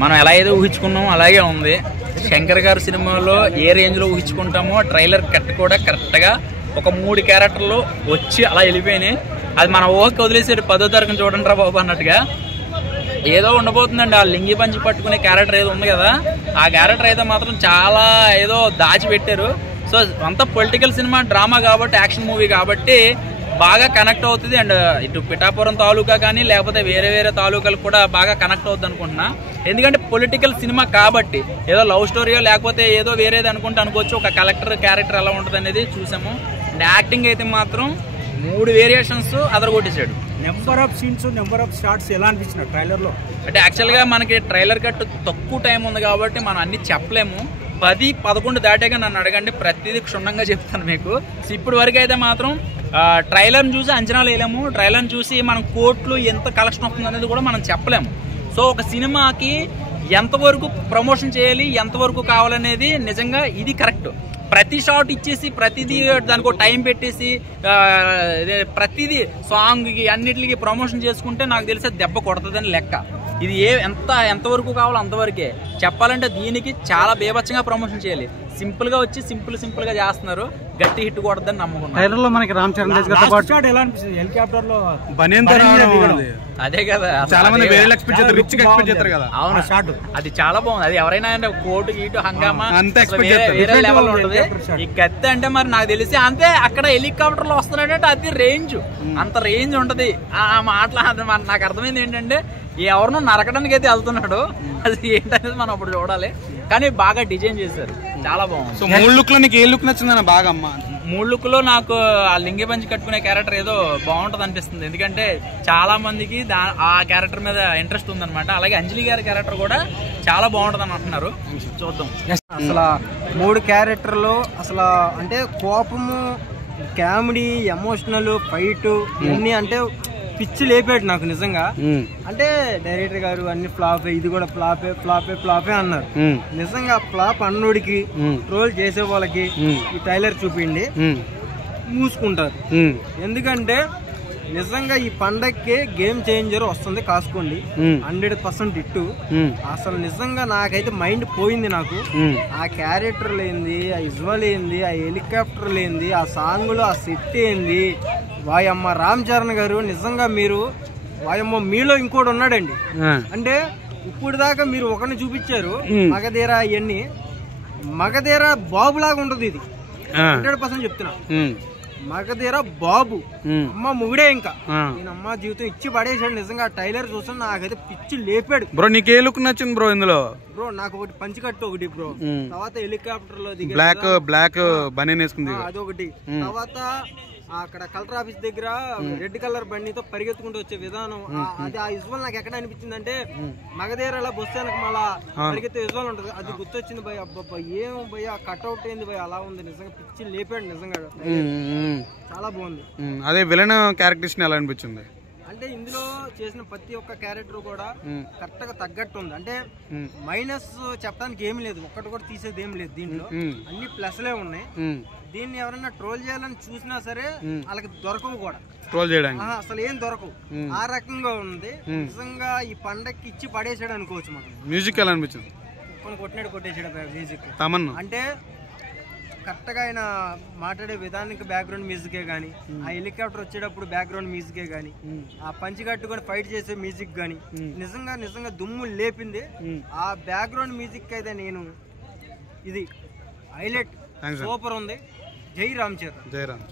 మనం ఎలా ఏదో ఊహించుకున్నామో అలాగే ఉంది. శంకర్ గారి సినిమాలో ఏ రేంజ్లో ఊహించుకుంటామో ట్రైలర్ కట్ కూడా కరెక్ట్గా ఒక 3 క్యారెక్టర్లు వచ్చి అలా వెళ్ళిపోయినాయి. అది మన ఊహకి వదిలేసారు 10వ తరగతి చూడండి రా బాబు అన్నట్టుగా. ఏదో ఉండబోతుందండి. ఆ లింగి పంచి పట్టుకునే క్యారెక్టర్ ఏదో ఉంది కదా, ఆ క్యారెక్టర్ అయితే మాత్రం చాలా ఏదో దాచిపెట్టారు. సో అంతా పొలిటికల్ సినిమా, డ్రామా కాబట్టి, యాక్షన్ మూవీ కాబట్టి బాగా కనెక్ట్ అవుతుంది. అండ్ ఇటు పిఠాపురం తాలూకా కానీ లేకపోతే వేరే వేరే తాలూకాలకు కూడా బాగా కనెక్ట్ అవుతుంది అనుకుంటున్నా. ఎందుకంటే పొలిటికల్ సినిమా కాబట్టి ఏదో లవ్ స్టోరీయో లేకపోతే ఏదో వేరేది అనుకుంటే అనుకోవచ్చు. ఒక కలెక్టర్ క్యారెక్టర్ ఎలా ఉంటుంది అనేది చూసాము. అండ్ యాక్టింగ్ అయితే మాత్రం 3 వేరియేషన్స్ అదరగొట్టేశాడు. Number of scenes, number of shots ఎలా అనిపించినాయి ట్రైలర్లో? అంటే యాక్చువల్గా మనకి ట్రైలర్ కట్ తక్కువ టైం ఉంది కాబట్టి మనం అన్ని చెప్పలేము. 10-11 దాటాక నన్ను అడగండి, ప్రతిదీ క్షుణ్ణంగా చెప్తాను మీకు. ఇప్పటి వరకు అయితే మాత్రం ట్రైలర్ని చూసి అంచనాలు వేయలేము. ట్రైలర్ని చూసి మనం కోట్లు ఎంత కలెక్షన్ వస్తుంది అనేది కూడా మనం చెప్పలేము. సో ఒక సినిమాకి ఎంతవరకు ప్రమోషన్ చేయాలి, ఎంతవరకు కావాలనేది నిజంగా ఇది కరెక్ట్. ప్రతి షాట్ ఇచ్చేసి ప్రతిదీ దానికి ఒక టైం పెట్టేసి ప్రతిదీ సాంగ్కి అన్నిటికి ప్రమోషన్ చేసుకుంటే నాకు తెలిసే దెబ్బ కొడుతుందని లెక్క. ఇది ఎంతవరకు కావాలో అంతవరకే చెప్పాలంటే. దీనికి చాలా బేభత్సంగా ప్రమోషన్ చేయాలి. సింపుల్గా వచ్చి సింపుల్గా చేస్తున్నారు. గట్టి హిట్ కొడదని నమ్ముకున్నాను. ట్రైలర్లో మనకి రామ్ చరణ్ ఎలా అనిపిస్తుంది? హెలికాప్టర్ లో అదే కదా, చాలా మంది అవును షాట్ అది చాలా బాగుంది. అది ఎవరైనా అంటే కోటు గీటు హంగామా వేరే లెవెల్ ఉంటుంది. ఈ కత్తి అంటే మరి నాకు తెలిసి అంతే. అక్కడ హెలికాప్టర్ లో వస్తున్నాడంటే అది రేంజ్, అంత రేంజ్ ఉంటది. ఆ మాటలు నాకు అర్థమైంది ఏంటంటే ఎవరినో నరకడానికి అయితే వెళ్తున్నాడు. అది ఏంటనేది మనం అప్పుడు చూడాలి. కానీ బాగా డిజైన్ చేశారు, చాలా బాగుంది. సో 3 లుక్ లో నీకు ఏ లుక్ నచ్చిందన్న బాగా? అమ్మ 3 లుక్ లో నాకు ఆ లింగి పంచి కట్టుకునే క్యారెక్టర్ ఏదో బాగుంటది అనిపిస్తుంది. ఎందుకంటే చాలా మందికి ఆ క్యారెక్టర్ మీద ఇంట్రెస్ట్ ఉందన్నమాట. అలాగే అంజలి గారి క్యారెక్టర్ కూడా చాలా బాగుంటది అని అంటున్నారు. చూద్దాం. అసలు 3 క్యారెక్టర్లు అసలు అంటే కోపము, కామెడీ, ఎమోషనల్, ఫైట్ ఇవన్నీ అంటే పిచ్చి లేపాడు నాకు నిజంగా. అంటే డైరెక్టర్ గారు అన్ని ఫ్లాపే, ఇది కూడా ఫ్లాపే అన్నారు. నిజంగా ఫ్లాప్ అన్నోడికి, ట్రోల్ చేసే వాళ్ళకి ఈ ట్రైలర్ చూపిండి మూసుకుంటారు. ఎందుకంటే నిజంగా ఈ పండక్కి గేమ్ చేంజర్ వస్తుంది, కాసుకోండి. 100% ఇట్టు. అసలు నిజంగా నాకైతే మైండ్ పోయింది. నాకు ఆ క్యారెక్టర్ లేంది, ఆ విజువల్ ఏంది, ఆ హెలికాప్టర్ లేంది, ఆ సాంగ్లు, ఆ సెట్ ఏంది. వాయమ్మ రామ్ చరణ్ గారు నిజంగా మీరు వాయమ్మ మీలో ఇంకోటి ఉన్నాడండి. అంటే ఇప్పుడు దాకా మీరు ఒకరిని చూపించారు మగధీర, ఇవన్నీ మగధీర బాబు లాగా ఉంటది. ఇది 100% చెప్తున్నా. మగధీర బాబు అమ్మ ముగుడే. ఇంకా నేను అమ్మ జీవితం ఇచ్చి పడేసాడు. నిజంగా టైలర్ చూసాను, నాకైతే పిచ్చి లేపాడు. బ్రో నీకు ఏ లుక్ నచ్చింది బ్రో ఇందులో? బ్రో నాకు ఒకటి పంచికట్టు ఒకటి బ్రో, తర్వాత హెలికాప్టర్ లో బ్లాక్ బనీన్ వేసుకుంది అదొకటి, తర్వాత అక్కడ కలెక్టర్ ఆఫీస్ దగ్గర రెడ్ కలర్ బండితో పరిగెత్తుకుంటూ వచ్చే విధానం, అది ఆ విజువల్ నాకు ఎక్కడ అనిపించింది అంటే మగధీరలా బస్సు వెనక మళ్ళా పరిగెత్తే విజువల్ ఉంటుంది, అది గుర్తొచ్చింది భయ. అబ్బా ఏం భయ, కట్అవుట్ ఏంది భయ, అలా ఉంది. నిజంగా పిచ్చి లేపాడు నిజంగా, చాలా బాగుంది. అదే విలన్ క్యారెక్టర్స్ ఎలా అనిపించింది అంటే ఇందులో చేసిన ప్రతి ఒక్క క్యారెక్టర్ కూడా కరెక్ట్ గా తగ్గట్టు ఉంది. అంటే మైనస్ చెప్పడానికి ఏమి లేదు, ఒక్కటి కూడా తీసేది ఏం లేదు. దీంట్లో అన్ని ప్లస్లే ఉన్నాయి. దీన్ని ఎవరైనా ట్రోల్ చేయాలని చూసినా సరే వాళ్ళకి దొరకవు కూడా, ట్రోల్ చేయడానికి అసలు ఏం దొరకవు. ఆ రకంగా ఉంది. నిజంగా ఈ పండక్కి ఇచ్చి పడేసాడు అనుకోవచ్చు. మనం మ్యూజిక్ ఎలా అనిపించింది? కొట్టేసాడు మ్యూజిక్. అంటే కరెక్ట్ గా ఆయన మాట్లాడే విధానానికి బ్యాక్గ్రౌండ్ మ్యూజికే గానీ, ఆ హెలికాప్టర్ వచ్చేటప్పుడు బ్యాక్గ్రౌండ్ మ్యూజికే గానీ, ఆ పంచి కట్టుకొని ఫైట్ చేసే మ్యూజిక్ గానీ నిజంగా దుమ్ము లేపింది. ఆ బ్యాక్గ్రౌండ్ మ్యూజిక్ అయితే నేను ఇది హైలైట్, సూపర్ ఉంది. జై రామ్ చరణ్.